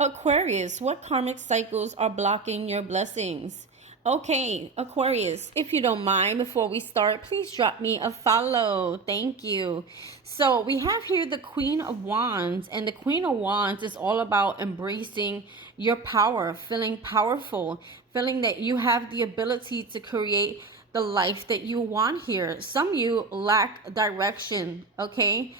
Aquarius, what karmic cycles are blocking your blessings? Okay, Aquarius, if you don't mind, before we start, please drop me a follow. Thank you. So we have here the Queen of Wands, and the Queen of Wands is all about embracing your power, feeling powerful, feeling that you have the ability to create the life that you want here. Some of you lack direction, okay?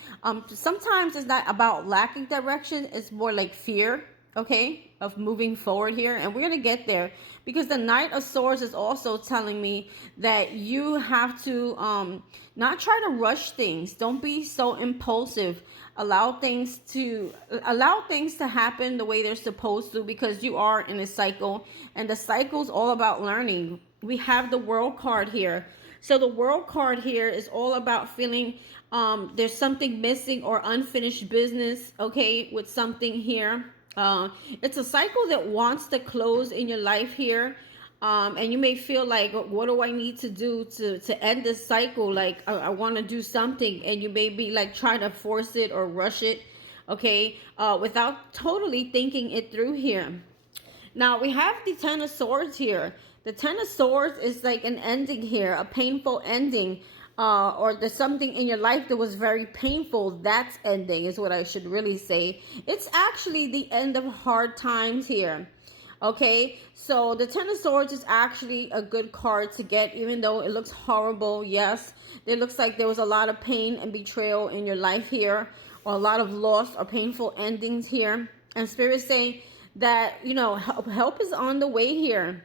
Sometimes it's not about lacking direction, it's more like fear, okay, of moving forward here. And we're going to get there because the Knight of Swords is also telling me that you have to not try to rush things. Don't be so impulsive. Allow things to happen the way they're supposed to, because you are in a cycle, and the cycle is all about learning. We have the World card here. So the World card here is all about feeling there's something missing or unfinished business, okay, with something here. It's a cycle that wants to close in your life here. And you may feel like, what do I need to do to end this cycle? Like, I want to do something, and you may be like trying to force it or rush it, okay, without totally thinking it through here. Now, we have the Ten of Swords here. The Ten of Swords is like an ending here, a painful ending, or there's something in your life that was very painful. That's ending is what I should really say. It's actually the end of hard times here. Okay, so the Ten of Swords is actually a good card to get, even though it looks horrible. Yes, it looks like there was a lot of pain and betrayal in your life here, or a lot of loss or painful endings here. And Spirit saying that, you know, help is on the way here.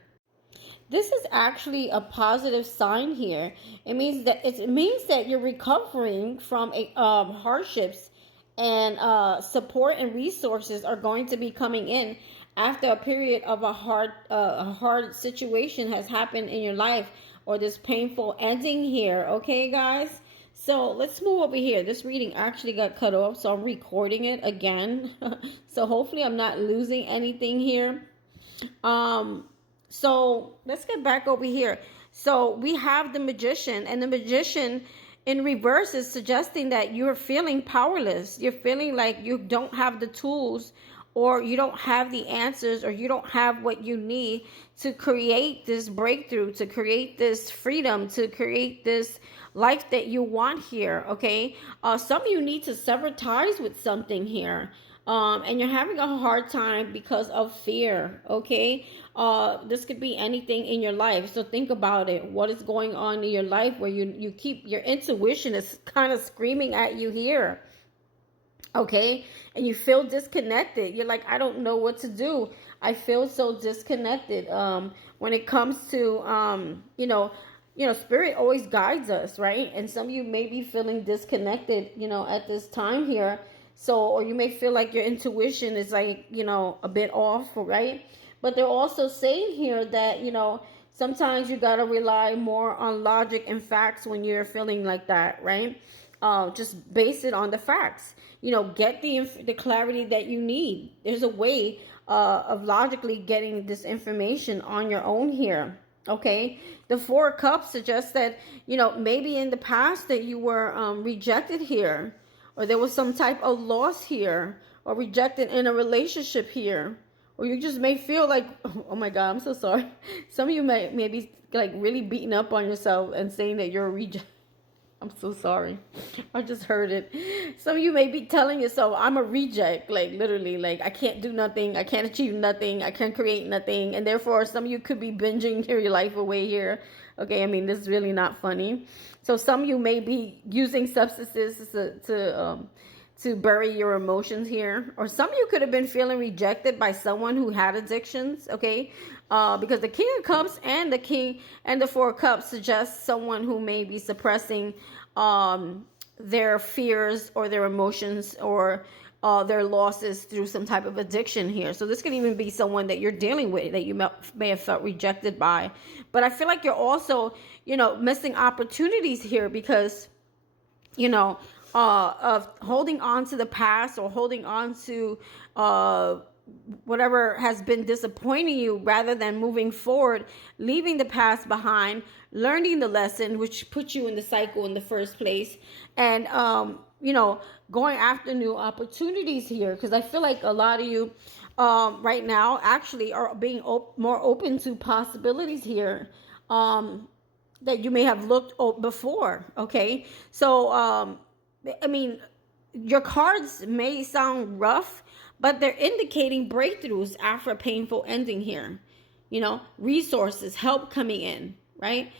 This is actually a positive sign here. It means that you're recovering from hardships, and support and resources are going to be coming in after a period of a hard situation has happened in your life, or this painful ending here. Okay, guys. So let's move over here. This reading actually got cut off, so I'm recording it again. So hopefully I'm not losing anything here. So let's get back over here. So we have the Magician, and the Magician in reverse is suggesting that you're feeling powerless. You're feeling like you don't have the tools, or you don't have the answers, or you don't have what you need to create this breakthrough, to create this freedom, to create this life that you want here, okay? Some of you need to sever ties with something here. And you're having a hard time because of fear, okay? This could be anything in your life. So think about it. What is going on in your life where you keep, your intuition is kind of screaming at you here, okay? And you feel disconnected. You're like, I don't know what to do. I feel so disconnected. When it comes to, you know, Spirit always guides us, right? And some of you may be feeling disconnected, you know, at this time here. So, or you may feel like your intuition is like, you know, a bit off, right? But they're also saying here that, you know, sometimes you got to rely more on logic and facts when you're feeling like that, right? Just base it on the facts. You know, get the clarity that you need. There's a way of logically getting this information on your own here. Okay, the Four of Cups suggests that, you know, maybe in the past that you were rejected here, or there was some type of loss here, or rejected in a relationship here, or you just may feel like, oh my God, I'm so sorry. Some of you may be like really beating up on yourself and saying that you're a reject. I'm so sorry. I just heard it. Some of you may be telling yourself, I'm a reject, like literally, like I can't do nothing. I can't achieve nothing. I can't create nothing. And therefore, some of you could be binging your life away here. Okay, I mean, this is really not funny. So some of you may be using substances to bury your emotions here. Or some of you could have been feeling rejected by someone who had addictions, okay? Because the King of Cups and the King and the Four of Cups suggest someone who may be suppressing their fears or their emotions or their losses through some type of addiction here. So this could even be someone that you're dealing with that you may have felt rejected by. But I feel like you're also, you know, missing opportunities here because, you know, of holding on to the past or holding on to whatever has been disappointing you, rather than moving forward, leaving the past behind, learning the lesson which put you in the cycle in the first place, and you know, going after new opportunities here. Because I feel like a lot of you right now actually are being more open to possibilities here, that you may have looked before. Okay, so I mean, your cards may sound rough, but they're indicating breakthroughs after a painful ending here. Resources, help coming in, right?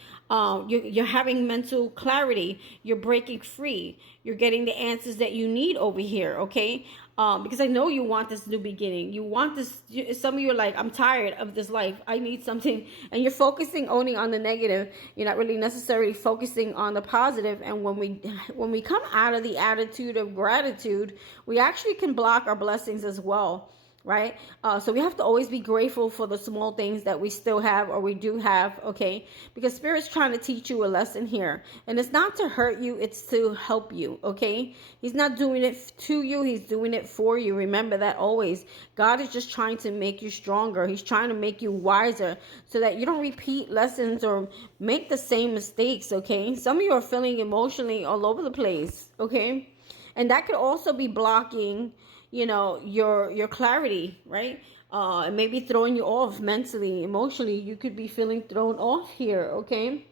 You're having mental clarity. You're breaking free. You're getting the answers that you need over here, okay? Because I know you want this new beginning. You want this. Some of you are like, I'm tired of this life. I need something. And you're focusing only on the negative. You're not really necessarily focusing on the positive. And when we come out of the attitude of gratitude, we actually can block our blessings as well. Right? So we have to always be grateful for the small things that we still have or we do have, okay? Because Spirit's trying to teach you a lesson here. And it's not to hurt you, it's to help you, okay? He's not doing it to you, he's doing it for you. Remember that always. God is just trying to make you stronger. He's trying to make you wiser so that you don't repeat lessons or make the same mistakes, okay? Some of you are feeling emotionally all over the place, okay? And that could also be blocking your clarity, right? And maybe throwing you off mentally, emotionally. You could be feeling thrown off here, okay?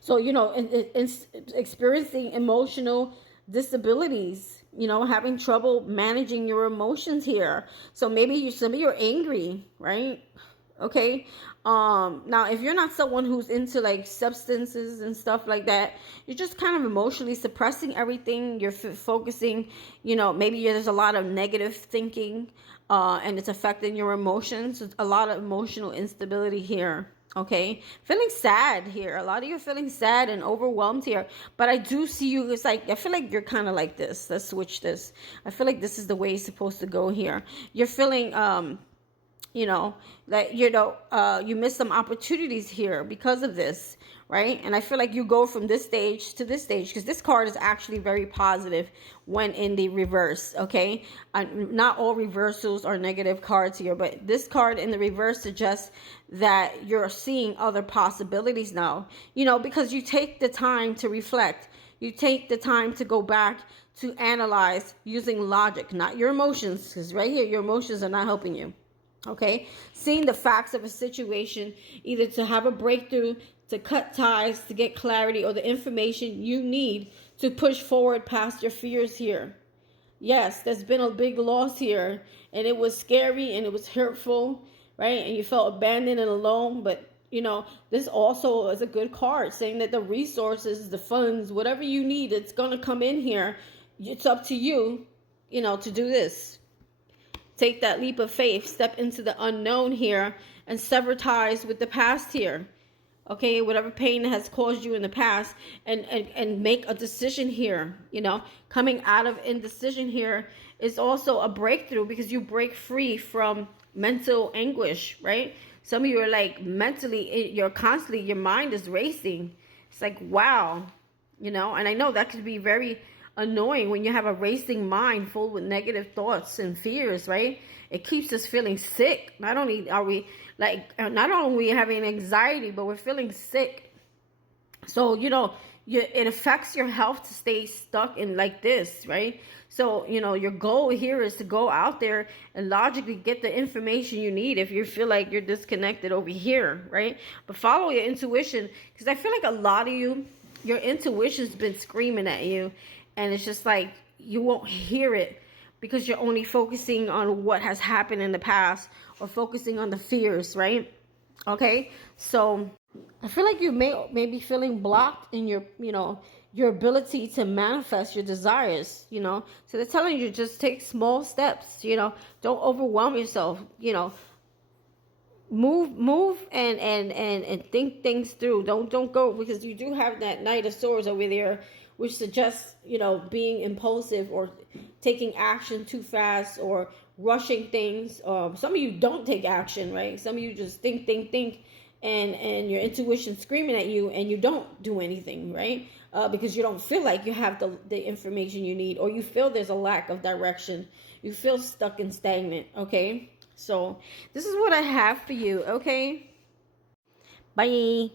So, experiencing emotional disabilities, having trouble managing your emotions here. So maybe some of you are angry, right? Okay. Now if you're not someone who's into like substances and stuff like that, you're just kind of emotionally suppressing everything. You're focusing, maybe there's a lot of negative thinking, and it's affecting your emotions. A lot of emotional instability here. Okay, feeling sad here. A lot of you are feeling sad and overwhelmed here. But I do see you. It's like I feel like you're kind of like this. Let's switch this. I feel like this is the way it's supposed to go here. You're feeling you miss some opportunities here because of this, right? And I feel like you go from this stage to this stage because this card is actually very positive when in the reverse, okay? Not all reversals are negative cards here, but this card in the reverse suggests that you're seeing other possibilities now, because you take the time to reflect. You take the time to go back to analyze using logic, not your emotions, because right here, your emotions are not helping you. Okay, seeing the facts of a situation, either to have a breakthrough, to cut ties, to get clarity, or the information you need to push forward past your fears here. Yes, there's been a big loss here, and it was scary and it was hurtful, right? And you felt abandoned and alone, but this also is a good card saying that the resources, the funds, whatever you need, it's going to come in here. It's up to you, to do this. Take that leap of faith, step into the unknown here, and sever ties with the past here. Okay, whatever pain has caused you in the past, and make a decision here. Coming out of indecision here is also a breakthrough because you break free from mental anguish, right? Some of you are like mentally, your mind is racing. It's like, wow, and I know that could be very annoying when you have a racing mind full with negative thoughts and fears, right? It keeps us feeling sick. Not only are we having anxiety, but we're feeling sick. So, it affects your health to stay stuck in like this, right? So, your goal here is to go out there and logically get the information you need if you feel like you're disconnected over here, right? But follow your intuition, because I feel like a lot of you, your intuition's been screaming at you, and it's just like you won't hear it because you're only focusing on what has happened in the past or focusing on the fears, right? Okay, so I feel like you may be feeling blocked in your ability to manifest your desires, So they're telling you just take small steps, don't overwhelm yourself, move and think things through. Don't go, because you do have that Knight of Swords over there, which suggests being impulsive or taking action too fast or rushing things. Some of you don't take action, right? Some of you just think, and your intuition screaming at you, and you don't do anything, right? Because you don't feel like you have the information you need, or you feel there's a lack of direction. You feel stuck and stagnant, okay? So this is what I have for you, okay? Bye.